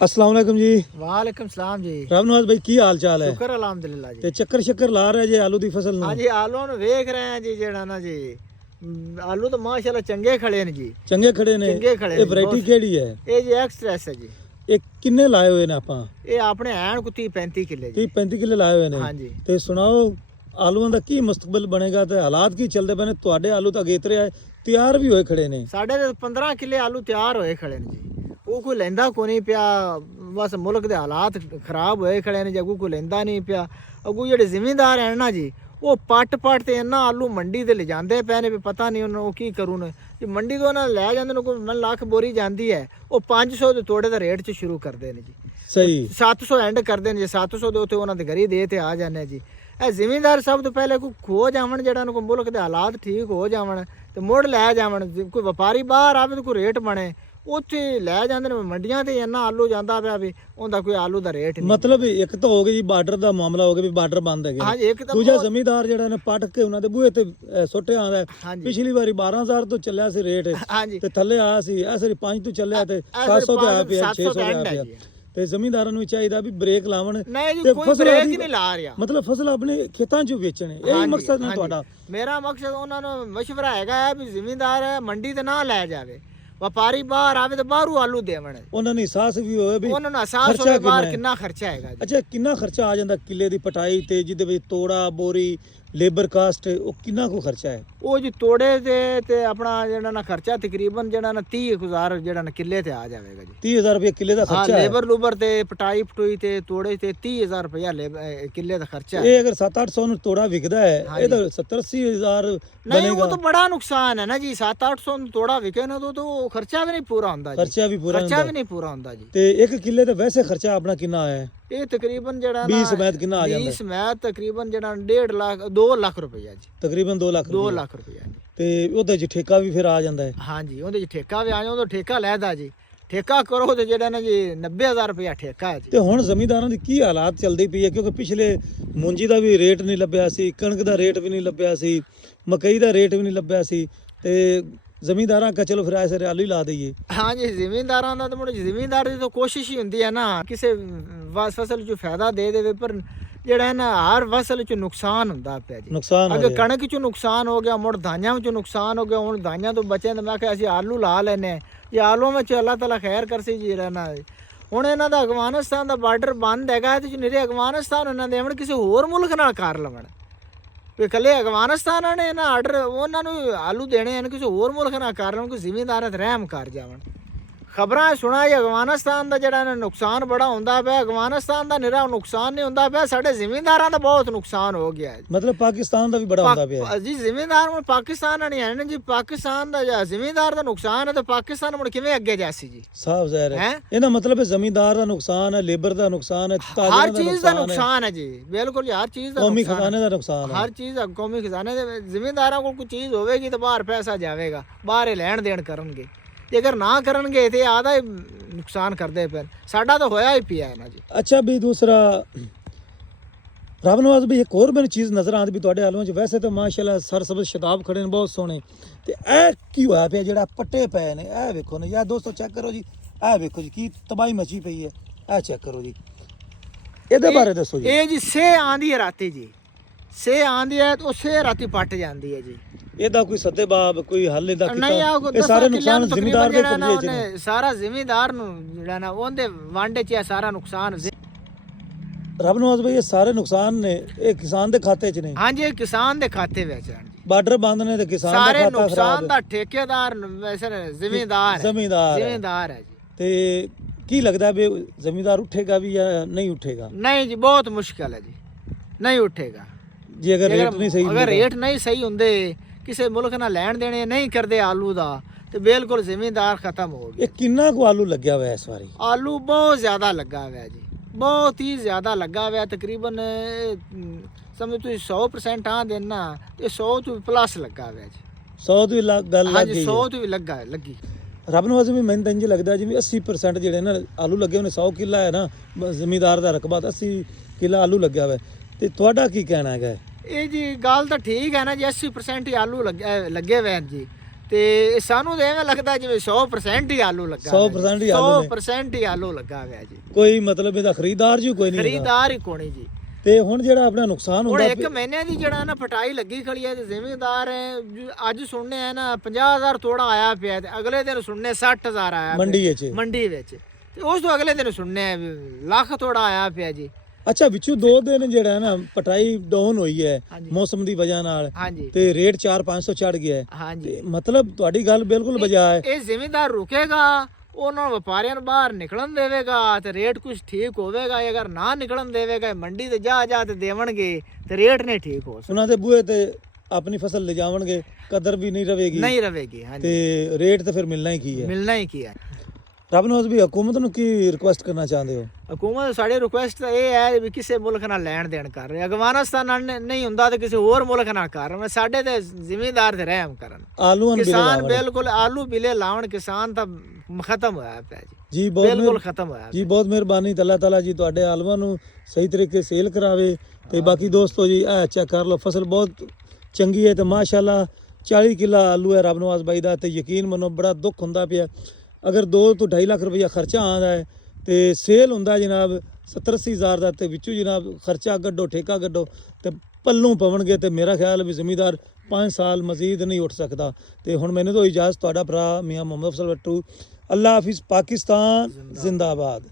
अस्सलाम वालेकुम जी। वालेकुम सलाम जी। रब नवाज भाई की हाल चाल है? शुक्र अल्हम्दुलिल्लाह जी। ਤੇ ਚੱਕਰ ਸ਼ੱਕਰ ਲਾ ਰਿਹਾ ਜੇ ਆਲੂ ਦੀ ਫਸਲ ਨੂੰ? हाँ जी आलू ਨੂੰ ਵੇਖ ਰਹੇ ਹਾਂ ਜੀ ਜਿਹੜਾ ਨਾ ਜੀ ਆਲੂ ਤਾਂ ਮਾਸ਼ਾਅੱਲਾ ਚੰਗੇ ਖੜੇ ਨੇ ਜੀ। ਚੰਗੇ ਖੜੇ ਨੇ। ਚੰਗੇ ਖੜੇ ਇਹ ਨੇ, ਵੈਰਾਈਟੀ ਬਹੁਤ। ਕਿਹੜੀ ਹੈ? ਇਹ ਜੀ ਐਕਸਪ੍ਰੈਸ ਹੈ ਜੀ। ਇਹ ਕਿੰਨੇ ਲਾਏ ਹੋਏ ਨੇ ਆਪਾਂ? ਇਹ ਆਪਣੇ ਐਨ ਕੁ 35 ਕਿੱਲੇ ਜੀ। 30-35 ਕਿੱਲੇ ਲਾਏ ਹੋਏ ਨੇ। ਹਾਂਜੀ। ਤੇ ਸੁਣਾਓ ਆਲੂਆਂ ਦਾ ਕੀ ਮੁਸਤਕਬਲ ਬਣੇਗਾ ਤੇ ਹਾਲਾਤ ਕੀ ਚੱਲਦੇ ਪਏ ਨੇ? ਤੁਹਾਡੇ ਆਲੂ ਤਾਂ ਅਗੇਤਰੇ ਆਏ ਤਿਆਰ ਵੀ ਹੋਏ ਖੜੇ ਨੇ। ਸਾਡੇ ਤੇ 15 ਕਿੱਲੇ ਆਲੂ ਤਿਆਰ ਹੋਏ ਖੜੇ ਨੇ ਜੀ। ਉਹ ਕੋਈ ਲੈਂਦਾ ਕੋ ਨਹੀਂ ਪਿਆ, ਬਸ ਮੁਲਕ ਦੇ ਹਾਲਾਤ ਖਰਾਬ ਹੋਏ ਖੜੇ ਨੇ, ਜਗੂ ਕੋਈ ਲੈਂਦਾ ਨਹੀਂ ਪਿਆ। ਅਗੂ ਜਿਹੜੇ ਜ਼ਿਮੀਂਦਾਰ ਹਨ ਨਾ ਜੀ, ਉਹ ਪੱਟ ਤੇ ਇੰਨਾ ਆਲੂ ਮੰਡੀ ਤੇ ਲਿਜਾਂਦੇ ਪਏ ਨੇ ਵੀ ਪਤਾ ਨਹੀਂ ਉਹਨਾਂ ਉਹ ਕੀ ਕਰੂ ਨੇ ਜੀ। ਮੰਡੀ ਤੋਂ ਉਹਨਾਂ ਲੈ ਜਾਂਦੇ ਨੇ, ਕੋਈ ਮੈਨੂੰ ਲੱਖ ਬੋਰੀ ਜਾਂਦੀ ਹੈ, ਉਹ 500 ਦੇ ਤੋੜੇ ਦਾ ਰੇਟ 'ਚ ਸ਼ੁਰੂ ਕਰਦੇ ਨੇ ਜੀ। ਸਹੀ 700 ਐਂਡ ਕਰਦੇ ਨੇ ਜੀ। 700 ਦੇ ਉੱਤੇ ਉਹਨਾਂ ਦੇ ਘਰੀ ਦੇ ਤੇ ਆ ਜਾਂਦੇ ਜੀ। ਇਹ ਜ਼ਿਮੀਂਦਾਰ ਸਭ ਤੋਂ ਪਹਿਲੇ ਕੋਈ ਖੋ ਜਾਵਣ, ਜਿਹੜਾ ਨੂੰ ਕੋਈ ਮੁਲਕ ਦੇ ਹਾਲਾਤ ਠੀਕ ਹੋ ਜਾਵਣ ਤੇ ਮੁੜ ਲੈ ਜਾਵਣ। ਕੋਈ ਵਪਾਰੀ ਬਾਹਰ ਆਵੇ ਤਾਂ ਕੋਈ ਰੇਟ ਬਣੇ, ਉੱਥੇ ਲੈ ਜਾਂਦੇ ਨੇ। ਮੰਡੀਆਂ ਤੇ ਇੰਨਾ ਆਲੂ ਜਾਂਦਾ ਪਿਆ ਵੀ ਉਹਦਾ ਕੋਈ ਆਲੂ ਦਾ ਰੇਟ ਨਹੀਂ। ਮਤਲਬ ਇੱਕ ਤਾਂ ਹੋ ਗਿਆ ਜੀ ਬਾਰਡਰ ਦਾ ਮਾਮਲਾ ਹੋ ਗਿਆ ਵੀ ਬਾਰਡਰ ਬੰਦ ਹੈਗੇ। ਹਾਂਜੀ, ਇੱਕ ਤਾਂ ਦੂਜਾ ਜ਼ਮੀਂਦਾਰ ਜਿਹੜਾ ਨੇ ਪੱਟ ਕੇ ਉਹਨਾਂ ਦੇ ਬੂਹੇ ਤੇ ਸੁੱਟਿਆ ਆਂਦਾ। ਹਾਂਜੀ। ਪਿਛਲੀ ਵਾਰੀ 12000 ਤੋਂ ਚੱਲਿਆ ਸੀ ਰੇਟ ਹਾਂਜੀ ਤੇ ਥੱਲੇ ਆਇਆ ਸੀ, ਇਹ ਸਰੀ 5 ਤੋਂ ਚੱਲਿਆ ਤੇ 700 ਤੇ ਆਇਆ ਪਿਆ, 600 ਤੇ ਆਇਆ ਪਿਆ। ਤੇ ਜ਼ਮੀਂਦਾਰਾਂ ਨੂੰ ਚਾਹੀਦਾ ਵੀ ਬ੍ਰੇਕ ਲਾਵਣ ਨਹੀਂ ਜੀ, ਤੇ ਕੋਈ ਫਸਲ ਬ੍ਰੇਕ ਦੀ- ਹੀ ਨਹੀਂ ਲਾ ਰਿਹਾ। ਮਤਲਬ ਫਸਲ ਆਪਣੇ ਖੇਤਾਂ 'ਚ ਵੇਚਣੇ, ਇਹੀ ਹਾਂਜੀ, ਮਕਸਦ ਹੈ ਹਾਂਜੀ। ਤੁਹਾਡਾ? ਮੇਰਾ ਮਕਸਦ ਉਹਨਾਂ ਨੂੰ ਮਸ਼ਵਰਾ ਹੈਗਾ ਹੈ ਵੀ ਜ਼ਿਮੀਂਦਾਰ ਮੰਡੀ ਤੇ ਨਾ ਲੈ ਜਾਵੇ, ਵਪਾਰੀ ਬਾਹਰ ਆਵੇ ਤੇ ਬਾਹਰੋਂ ਆਲੂ ਦੇਵਣ। ਉਹਨਾਂ ਨੂੰ ਅਹਿਸਾਸ ਵੀ ਹੋਵੇ ਵੀ ਉਹਨਾਂ ਨੂੰ ਅਹਿਸਾਸ ਖਰਚਾ ਹੋਵੇ ਬਾਹਰ ਕਿੰਨਾ ਹੈ। ਕਿੰਨਾ ਖਰਚਾ ਹੈਗਾ ਜੀ। ਅੱਛਾ, ਕਿੰਨਾ ਖਰਚਾ ਆ ਜਾਂਦਾ ਕਿੱਲੇ ਦੀ ਪਟਾਈ ਤੇ, ਜਿਹਦੇ ਵਿੱਚ ਤੋੜਾ ਬੋਰੀ ਲੇਬਰ ਕਾਸਟ, ਉਹ ਕਿੰਨਾ ਕੁ ਖਰਚਾ ਹੈ? ਉਹ ਜੀ ਤੋੜੇ ਤੇ ਆਪਣਾ ਜਿਹੜਾ ਨਾ ਖਰਚਾ ਤਕਰੀਬਨ ਜਿਹੜਾ ਨਾ 30,000 ਜਿਹੜਾ ਨਾ ਕਿੱਲੇ ਤੇ ਆ ਜਾਵੇਗਾ ਜੀ। 30,000 ਰੁਪਏ ਕਿੱਲੇ ਦਾ ਹਾਂ, ਖਰਚਾ ਹੈ। ਲੇਬਰ ਲੂਬਰ ਤੇ ਪਟਾਈ ਪਟੂਈ ਤੇ ਤੋੜੇ ਤੇ 30,000 ਰੁਪਇਆ ਕਿੱਲੇ ਦਾ ਖਰਚਾ ਹੈ। ਇਹ ਅਗਰ 700-800 ਨੂੰ ਤੋੜਾ ਵਿਕਦਾ ਹੈ, ਇਹ ਤਾਂ 70-80,000 ਨਹੀਂ, ਉਹ ਬਣੇਗਾ। ਤਾਂ ਬੜਾ ਨੁਕਸਾਨ ਹੈ ਨਾ ਜੀ। 700-800 ਨੂੰ ਤੋੜਾ ਵਿਕੇ ਨਾ ਤਾਂ ਉਹ ਖਰਚਾ ਵੀ ਨਹੀਂ ਪੂਰਾ ਹੁੰਦਾ ਜੀ। ਖਰਚਾ ਵੀ ਪੂਰਾ ਖਰਚਾ ਹੁੰਦਾ ਵੀ ਨਹੀਂ ਪੂਰਾ ਹੁੰਦਾ ਜੀ। ਤੇ ਇੱਕ ਕਿੱਲੇ ਤੇ ਵੈਸੇ ਖਰਚਾ ਆਪਣਾ ਕਿੰਨਾ ਆਇਆ ਹੈ? ਇਹ ਤਕਰੀਬਨ ਜਿਹੜਾ 20 ਸਮੈਤ ਕਿੰਨਾ ਆ ਜਾਂਦਾ? 20 ਸਮੈਤ ਤਕਰੀਬਨ ਜਿਹੜਾ 1.5 ਲੱਖ 2 ਲੱਖ ਰੁਪਇਆ ਜੀ। ਤਕਰੀਬਨ 2 ਲੱਖ 2 ਰੁਪਏ। ਲੱਖ ਰੁਪਇਆ ਜੀ। ਤੇ ਉਹਦੇ 'ਚ ਠੇਕਾ ਵੀ ਫਿਰ ਆ ਜਾਂਦਾ ਹੈ। ਹਾਂਜੀ, ਉਹਦੇ 'ਚ ਠੇਕਾ ਵੀ ਆ ਜਾਂਦਾ। ਉਹਦਾ ਠੇਕਾ ਲੈਦਾ ਜੀ। ਠੇਕਾ ਕਰੋ ਤੇ ਜਿਹੜਾ ਨਾ ਜੀ 90,000 ਰੁਪਇਆ ਠੇਕਾ ਹੈ ਜੀ। ਤੇ ਹੁਣ ਜ਼ਮੀਂਦਾਰਾਂ ਦੀ ਕੀ ਹਾਲਾਤ ਚੱਲਦੀ ਪਈ ਹੈ? ਕਿਉਂਕਿ ਪਿਛਲੇ ਮੂੰਜੀ ਦਾ ਵੀ ਰੇਟ ਨਹੀਂ ਲੱਭਿਆ ਸੀ, ਕਣਕ ਦਾ ਰੇਟ ਵੀ ਨਹੀਂ ਲੱਭਿਆ ਸੀ, ਮਕਈ ਦਾ ਰੇਟ ਵੀ ਨਹੀਂ ਲੱਭਿਆ ਸੀ, ਤੇ ਜ਼ਮੀਂਦਾਰਾਂ ਕਾ ਚਲੋ ਫਿਰ ਐਸੇ ਆਲੂ ਹੀ ਲਾ ਦਈਏ। ਹਾਂਜੀ, ਜ਼ਿਮੀਂਦਾਰਾਂ ਦਾ ਤਾਂ ਮੁੜ ਜ਼ਿਮੀਂਦਾਰ ਦੀ ਤਾਂ ਕੋਸ਼ਿਸ਼ ਹੀ ਹੁੰਦੀ ਹੈ ਨਾ ਕਿਸੇ ਫਸਲ 'ਚ ਫਾਇਦਾ ਦੇ ਦੇਵੇ, ਪਰ ਜਿਹੜਾ ਹੈ ਨਾ ਹਰ ਫਸਲ 'ਚ ਨੁਕਸਾਨ ਹੁੰਦਾ ਪਿਆ ਜੀ। ਨੁਕਸਾਨ ਹੋ ਅਗੇ ਰਿਹਾ। ਕਣਕ 'ਚ ਨੁਕਸਾਨ ਹੋ ਗਿਆ, ਮੁੜ ਦਾਈਆਂ ਵਿੱਚ ਨੁਕਸਾਨ ਹੋ ਗਿਆ। ਹੁਣ ਦਾਈਆਂ ਤੋਂ ਬਚੇ ਤਾਂ ਮੈਂ ਕਿਹਾ ਅਸੀਂ ਆਲੂ ਲਾ ਲੈਨੇ। ਇਹ ਆਲੂਆਂ ਵਿੱਚ ਅੱਲਾਹ ਤਾਲਾ ਖੈਰ ਕਰਸੀ ਜੀ ਰਹਿਣਾ। ਹੁਣ ਇਹਨਾਂ ਦਾ ਅਫਗਾਨਿਸਤਾਨ ਦਾ ਬਾਰਡਰ ਬੰਦ ਹੈਗਾ ਤੇ ਨਿਰੇ ਅਫਗਾਨਿਸਤਾਨ ਉਹਨਾਂ ਦੇ ਹੁਣ ਕਿਸੇ ਹੋਰ ਮੁਲਕ ਨਾਲ ਕਰ ਲਵਣ ਵੀ ਇਕੱਲੇ ਅਫਗਾਨਿਸਤਾਨ ਨੇ ਨਾ ਆਰਡਰ ਉਹਨਾਂ ਨੂੰ ਆਲੂ ਦੇਣੇ ਹਨ, ਕਿਸੇ ਹੋਰ ਮੁਲਕ ਨਾਲ ਕਰ ਲਵਣ, ਕੋਈ ਜ਼ਿਮੀਂਦਾਰਾਂ ਤੇ ਰਹਿਮ ਕਰ ਜਾਵਣ। ਖਬਰਾਂ ਸੁਣਾ ਜੀ ਅਫਗਾਨਿਸਤਾਨ ਦਾ ਜਿਹੜਾ ਨੁਕਸਾਨ ਬੜਾ ਹੁੰਦਾ ਪਿਆ। ਅਫਗਾਨਿਸਤਾਨ ਦਾ ਨਿਰਾ ਨੁਕਸਾਨ ਨਹੀਂ ਹੁੰਦਾ ਪਿਆ, ਸਾਡੇ ਜ਼ਿਮੀਂਦਾਰਾਂ ਦਾ ਬਹੁਤ ਨੁਕਸਾਨ ਹੋ ਗਿਆ ਹੈ। ਮਤਲਬ ਪਾਕਿਸਤਾਨ ਦਾ ਵੀ ਬੜਾ ਹੁੰਦਾ ਪਿਆ ਹੈ। ਜੀ ਜ਼ਿਮੀਂਦਾਰ ਹੁਣ ਪਾਕਿਸਤਾਨ ਨਹੀਂ ਹੈ ਨਾ ਜੀ। ਪਾਕਿਸਤਾਨ ਦਾ ਜਾਂ ਜ਼ਿਮੀਂਦਾਰ ਦਾ ਨੁਕਸਾਨ ਹੈ ਤਾਂ ਪਾਕਿਸਤਾਨ ਹੁਣ ਕਿਵੇਂ ਅੱਗੇ ਜਾਸੀ ਜੀ? ਸਾਫ਼ ਜ਼ਾਹਿਰ ਹੈ। ਹੈਂ? ਇਹਦਾ ਮਤਲਬ ਹੈ ਜ਼ਮੀਂਦਾਰ ਦਾ ਨੁਕਸਾਨ ਹੈ, ਲੇਬਰ ਦਾ ਨੁਕਸਾਨ ਹੈ, ਤਾਜਰਾਂ ਹਰ ਚੀਜ਼ ਦਾ ਨੁਕਸਾਨ ਹੈ ਜੀ। ਬਿਲਕੁਲ ਜੀ, ਹਰ ਚੀਜ਼ ਦਾ ਕੌਮੀ ਨੁਕਸਾਨ ਹੈ। ਖਜ਼ਾਨੇ ਦਾ ਨੁਕਸਾਨ ਹੈ। ਹਰ ਚੀਜ਼ ਦਾ ਕੌਮੀ ਖਜ਼ਾਨੇ ਦੇ। ਜ਼ਿਮੀਂਦਾਰਾਂ ਕੋਲ ਕੋਈ ਚੀਜ਼ ਹੋਵੇਗੀ ਤਾਂ ਬਾਹਰ ਪੈਸਾ ਜਾਵੇਗਾ, ਬਾਹਰ ਇਹ ਲੈਣ ਦੇਣ ਕਰਨਗੇ। ਜੇਕਰ ਨਾ ਕਰਨਗੇ ਤੇ ਆਦਾ ਹੀ ਨੁਕਸਾਨ ਕਰਦੇ ਪਏ। ਸਾਡਾ ਤਾਂ ਹੋਇਆ ਹੀ ਪਿਆ ਨਾ ਜੀ। ਅੱਛਾ ਵੀ ਦੂਸਰਾ ਰੱਬ ਨਵਾਜ਼ ਵੀ ਇੱਕ ਹੋਰ ਮੈਨੂੰ ਚੀਜ਼ ਨਜ਼ਰ ਆਉਂਦੀ ਵੀ ਤੁਹਾਡੇ ਆਲੂਆਂ 'ਚ ਵੈਸੇ ਤਾਂ ਮਾਸ਼ਾਅੱਲਾ ਸਰਸਬਜ਼ ਸ਼ਤਾਬ ਖੜੇ ਨੇ ਬਹੁਤ ਸੋਹਣੇ, ਤੇ ਇਹ ਕੀ ਹੋਇਆ ਪਿਆ ਜਿਹੜਾ ਪੱਟੇ ਪਏ ਨੇ? ਇਹ ਵੇਖੋ ਨਾ ਯਾਰ ਦੋਸਤੋ, ਚੈੱਕ ਕਰੋ ਜੀ, ਇਹ ਵੇਖੋ ਜੀ ਕੀ ਤਬਾਹੀ ਮਚੀ ਪਈ ਹੈ। ਇਹ ਚੈੱਕ ਕਰੋ ਜੀ, ਇਹਦੇ ਬਾਰੇ ਦੱਸੋ ਜੀ। ਇਹ ਜੀ ਸੇ ਆਂਦੀ ਹੈ ਰਾਤੀ ਜੀ। ਸੇ ਆਂਦੀ ਹੈ ਤਾਂ ਸੇ ਰਾਤੀ ਪੱਟ ਜਾਂਦੀ ਹੈ ਜੀ। ਇਹਦਾ ਕੋਈ ਸੱਦੇਬਾਬ ਕੋਈ ਹੱਲ ਇਹਦਾ ਨਹੀਂ ਆ ਕੀਤਾ? ਇਹ ਸਾਰੇ ਨੁਕਸਾਨ ਜ਼ਿਮੀਂਦਾਰ ਦੇ ਕਬਜ਼ੇ 'ਚ ਨੇ। ਸਾਰਾ ਜ਼ਿਮੀਂਦਾਰ ਨੂੰ ਜਿਹੜਾ ਨਾ ਉਹਦੇ ਵਾਂਡੇ 'ਚ ਸਾਰਾ ਨੁਕਸਾਨ। ਰੱਬ ਨਵਾਜ਼ ਭਾਈ ਇਹ ਸਾਰੇ ਨੁਕਸਾਨ ਨੇ ਇਹ ਕਿਸਾਨ ਦੇ ਖਾਤੇ 'ਚ ਨੇ? ਹਾਂਜੀ, ਇਹ ਕਿਸਾਨ ਦੇ ਖਾਤੇ ਵਿੱਚ ਹਨ ਜੀ। ਬਾਰਡਰ ਬੰਦ ਨੇ ਤੇ ਕਿਸਾਨ ਦਾ ਸਾਰੇ ਖਾਤਾ ਨੁਕਸਾਨ ਖਰਾਬ। ਦਾ ਠੇਕੇਦਾਰ ਵੈਸੇ ਜ਼ਿਮੀਂਦਾਰ ਹੈ। ਜ਼ਿਮੀਂਦਾਰ ਹੈ ਜੀ। ਤੇ ਕੀ ਲੱਗਦਾ ਵੀ ਜ਼ਿਮੀਂਦਾਰ ਉੱਠੇਗਾ ਵੀ ਜਾਂ ਨਹੀਂ ਉੱਠੇਗਾ? ਨਹੀਂ ਜੀ, ਬਹੁਤ ਮੁਸ਼ਕਲ ਹੈ ਜੀ, ਨਹੀਂ ਉੱਠੇਗਾ। ਜੇ ਅਗਰ ਰੇਟ ਨਹੀਂ ਸਹੀ ਅਗਰ ਰੇਟ ਨਹੀਂ ਸਹੀ ਹੁੰਦੇ, ਕਿਸੇ ਮੁਲਕ ਨਾਲ ਲੈਣ ਦੇਣੇ ਨਹੀਂ ਕਰਦੇ ਆਲੂ ਦਾ, ਤੇ ਬਿਲਕੁਲ ਜ਼ਿਮੀਂਦਾਰ ਖਤਮ ਹੋ ਗਿਆ। ਇਹ ਕਿੰਨਾ ਕੁ ਆਲੂ ਲੱਗਿਆ ਹੋਇਆ ਇਸ ਵਾਰੀ? ਆਲੂ ਬਹੁਤ ਜ਼ਿਆਦਾ ਲੱਗਾ ਹੋਇਆ ਜੀ, ਬਹੁਤ ਹੀ ਜ਼ਿਆਦਾ ਲੱਗਾ ਹੋਇਆ। ਤਕਰੀਬਨ ਸਮਝ ਤੁਸੀਂ 100% ਆ ਦੇਣਾ ਤੇ 100 ਤੋਂ ਪਲੱਸ ਲੱਗਾ ਹੋਇਆ ਜੀ। 100 ਦੀ ਗੱਲ ਲੱਗ ਹਾਂਜੀ, ਗਈ 100 ਤੋਂ ਵੀ ਲੱਗੀ। ਰੱਬ ਨੂੰ ਵੀ ਮੈਨੂੰ ਤਾਂ ਇੰਜ ਲੱਗਦਾ ਜਿਵੇਂ 80% ਜਿਹੜੇ ਨਾ ਆਲੂ ਲੱਗੇ ਹੋਣੇ, 100 ਕਿੱਲਾ ਹੈ ਨਾ ਜ਼ਿਮੀਂਦਾਰ ਦਾ ਰਕਬਾ, 80 ਕਿੱਲਾ ਆਲੂ ਲੱਗਿਆ ਹੋਇਆ। ਤੇ ਤੁਹਾਡਾ ਕੀ ਕਹਿਣਾ ਹੈਗਾ? ਇਹ ਜੀ ਗੱਲ ਤਾਂ ਠੀਕ ਹੈ ਨਾ ਜੀ, 80% ਹੀ ਆਲੂ ਲੱਗੇ ਹੋਏ ਹਨ ਜੀ। ਤੇ ਸਾਨੂੰ ਤਾਂ ਐਵੇਂ ਲੱਗਦਾ ਜਿਵੇਂ 100% ਹੀ ਆਲੂ ਲੱਗਾ 100% ਹੀ ਆਲੂ ਨੇ। 100% ਹੀ ਆਲੂ ਲੱਗਾ ਹੋਇਆ ਜੀ। ਕੋਈ ਮਤਲਬ ਇਹਦਾ ਖਰੀਦਦਾਰ ਜੀ ਕੋਈ ਨਹੀਂ ਹੈਗਾ। ਖਰੀਦਦਾਰ ਹੀ ਕੋਣੀ ਜੀ। ਤੇ ਹੁਣ ਜਿਹੜਾ ਆਪਣਾ ਨੁਕਸਾਨ ਹੁਣ ਹੁੰਦਾ ਇੱਕ ਮਹੀਨੇ ਦੀ ਜਿਹੜਾ ਨਾ ਫਟਾਈ ਲੱਗੀ ਖੜੀ ਹੈ ਤੇ ਜ਼ਿਮੀਂਦਾਰ ਅੱਜ ਸੁਣਨੇ ਆ ਨਾ 50,000 ਤੋੜਾ ਆਇਆ ਪਿਆ ਤੇ ਅਗਲੇ ਦਿਨ ਸੁਣਨੇ 60,000 ਆਇਆ ਮੰਡੀ ਵਿੱਚ। ਮੰਡੀ ਵਿੱਚ ਤੇ ਉਸ ਤੋਂ ਅਗਲੇ ਦਿਨ ਸੁਣਨੇ ਲੱਖ ਤੋੜਾ ਆਇਆ ਪਿਆ ਜੀ। ਅੱਛਾ ਵਿੱਚੋਂ 2 ਦਿਨ ਜਿਹੜਾ ਨਾ ਪਟਾਈ ਡਾਊਨ ਹੋਈ ਹੈ ਹਾਂਜੀ। ਮੌਸਮ ਦੀ ਵਜ੍ਹਾ ਨਾਲ ਹਾਂਜੀ ਤੇ ਰੇਟ 4-500 ਚੜ ਗਿਆ ਹੈ। ਹਾਂਜੀ ਤੇ ਮਤਲਬ ਤੁਹਾਡੀ ਗੱਲ ਬਿਲਕੁਲ ਬਜਾ ਹੈ। ਇਹ ਜ਼ਿਮੀਂਦਾਰ ਰੁਕੇਗਾ ਉਹਨਾਂ ਨੂੰ ਵਪਾਰੀਆਂ ਨੂੰ ਬਾਹਰ ਨਿਕਲਣ ਦੇਵੇਗਾ ਤੇ ਰੇਟ ਕੁਝ ਠੀਕ ਹੋਵੇਗਾ। ਅਗਰ ਨਾ ਨਿਕਲਣ ਦੇਵੇਗਾ ਮੰਡੀ ਤੇ ਜਾ ਤੇ ਦੇਵਣਗੇ ਤੇ ਰੇਟ ਨਹੀਂ ਠੀਕ ਹੋ ਸਕਦਾ। ਉਹਨਾਂ ਦੇ ਬੂਹੇ ਤੇ ਆਪਣੀ ਫਸਲ ਲੈ ਜਾਵਣਗੇ, ਕਦਰ ਵੀ ਨਹੀਂ ਰਵੇਗੀ ਨਹੀਂ ਰਵੇਗੀ। ਹਾਂਜੀ ਤੇ ਰੇਟ ਤੇ ਫਿਰ ਮਿਲਣਾ ਹੀ ਕੀ ਹੈ। ਮਿਲਣਾ ਹੀ ਕੀ ਹੈ। ਰੱਬ ਨੂੰ ਵੀ ਹਕੂਮਤ ਨੂੰ ਕੀ ਰਿਕੁਐਸਟ ਕਰਨਾ ਚਾਹੁੰਦੇ ਹੋ? ਹਕੂਮਤ ਸਾਡੀ ਰਿਕੁਐਸਟ ਇਹ ਹੈ ਵੀ ਕਿਸੇ ਮੁਲਕ ਨਾਲ ਲੈਣ ਦੇਣ ਕਰ ਰਹੇ। ਅਫਗਾਨਿਸਤਾਨ ਨਾਲ ਨਹੀਂ ਹੁੰਦਾ ਤੇ ਕਿਸੇ ਹੋਰ ਮੁਲਕ ਨਾਲ ਕਰ ਰਹੇ। ਸਾਡੇ ਤੇ ਜ਼ਿਮੀਂਦਾਰ ਤੇ ਰਹਿਮ ਕਰਨ। ਆਲੂਆਂ ਨੂੰ ਕਿਸਾਨ ਬਿਲਕੁਲ ਆਲੂ ਬਿਲੇ ਲਾਉਣ, ਕਿਸਾਨ ਤਾਂ ਖਤਮ ਹੋਇਆ ਪਿਆ ਜੀ। ਜੀ ਬਹੁਤ ਬਿਲਕੁਲ ਖਤਮ ਹੋਇਆ ਜੀ। ਬਹੁਤ ਮਿਹਰਬਾਨੀ। ਅੱਲਾਹ ਤਾਲਾ ਜੀ ਤੁਹਾਡੇ ਆਲੂਆਂ ਨੂੰ ਸਹੀ ਤਰੀਕੇ ਸੇਲ ਕਰਾਵੇ। ਤੇ ਬਾਕੀ ਦੋਸਤੋ ਜੀ ਇਹ ਚੈੱਕ ਕਰ ਲਓ, ਫਸਲ ਬਹੁਤ ਚੰਗੀ ਹੈ ਤੇ ਮਾਸ਼ਾਅੱਲਾ 40 ਕਿੱਲਾ ਆਲੂ ਹੈ ਰੱਬ ਨਵਾਜ਼ ਬਾਈ ਦਾ। ਤੇ ਯਕੀਨ ਮੰਨੋ ਬੜਾ ਦੁੱਖ ਹੁੰਦਾ ਪਿਆ। ਅਗਰ 2 ਤੋਂ 2.5 ਲੱਖ ਰੁਪਈਆ ਖਰਚਾ ਆਉਂਦਾ ਹੈ ਤੇ ਸੇਲ ਹੁੰਦਾ ਜਨਾਬ 70-80 ਹਜ਼ਾਰ ਦਾ ਤੇ ਵਿੱਚੋਂ ਜਨਾਬ ਖਰਚਾ ਕੱਢੋ, ਠੇਕਾ ਕੱਢੋ ਤੇ ਪੱਲੋਂ ਪਵਣਗੇ ਤੇ ਮੇਰਾ ਖਿਆਲ ਵੀ ਜ਼ਿਮੀਂਦਾਰ 5 ਸਾਲ ਮਜ਼ੀਦ ਨਹੀਂ ਉੱਠ ਸਕਦਾ। ਤੇ ਹੁਣ ਮੈਨੂੰ ਤਾਂ ਇਜਾਜ਼ਤ, ਤੁਹਾਡਾ ਭਰਾ ਮੀਆਂ ਮੁਹੰਮਦ ਅਫਜ਼ਲ ਬੱਟੂ। ਅੱਲਾ ਹਾਫਿਜ਼। ਪਾਕਿਸਤਾਨ ਜ਼ਿੰਦਾਬਾਦ।